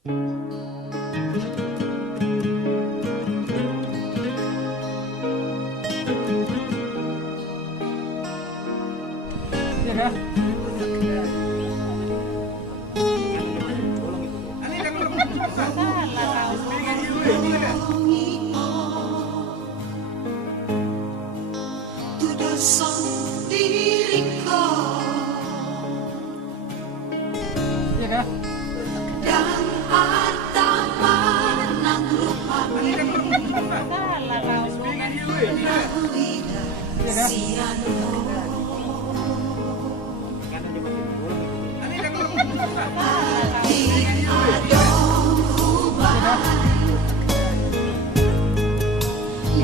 Ya kan? Ya kan? Dan harta menang rupamu Ya kan?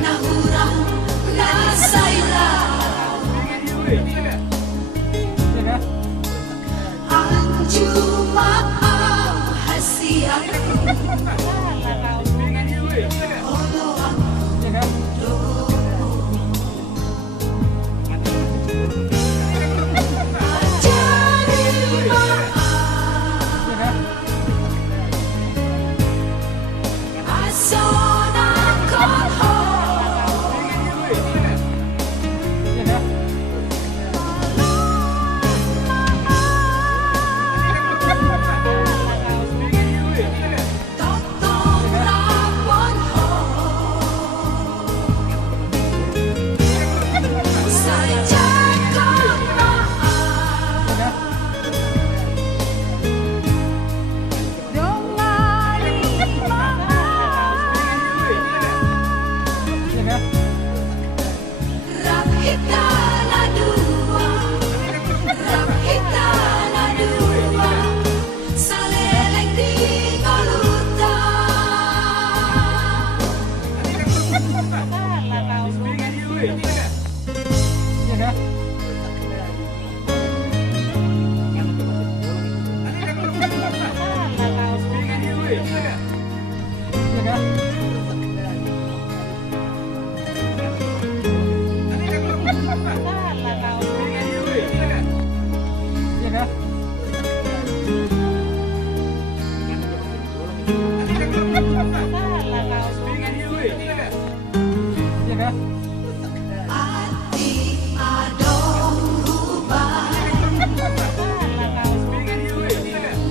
Nahurang nasaila Ya kan? Anjuma ang hasiak Olo ang Ya kan? jarimaan Ya kan? Asona konho Ya kan? Totong rapon ho Sajak komaan Ya kan? Dongari Ya kan? Rap hitana dua Rap hitana dua Saleleng di ngoluta Ya kan? Ya kan? Ya kan? Ya kan? Ati adong rubah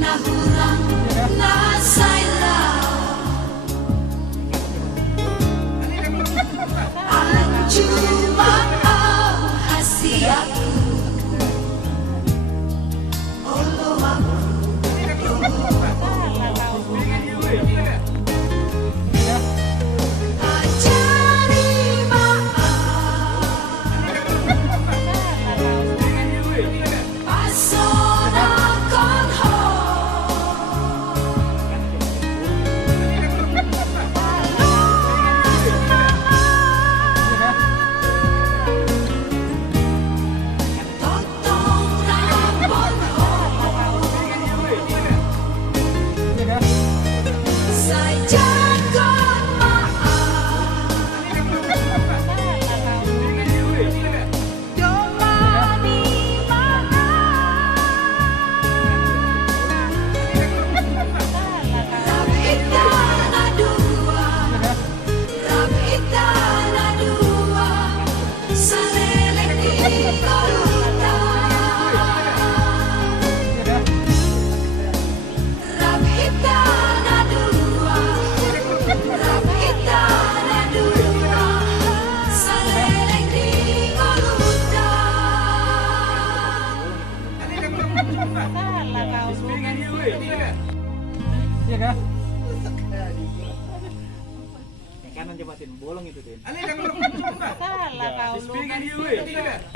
Nahurang nasailaw Anjuma ang hasiak Olo ang Ya kan? ajarimaan Asona konho Ya kan? Totong rapon ho Ya kan? Sajak komaan Domani Rap hitana dua Ya kan? Rap hitana dua Saleleng di ngoluta Ya kan? Rap hitana dua Rap hitana dua Saleleng di ngoluta Ya kan? Kanan jembatin bolong itu, Tin. Salah kau lu.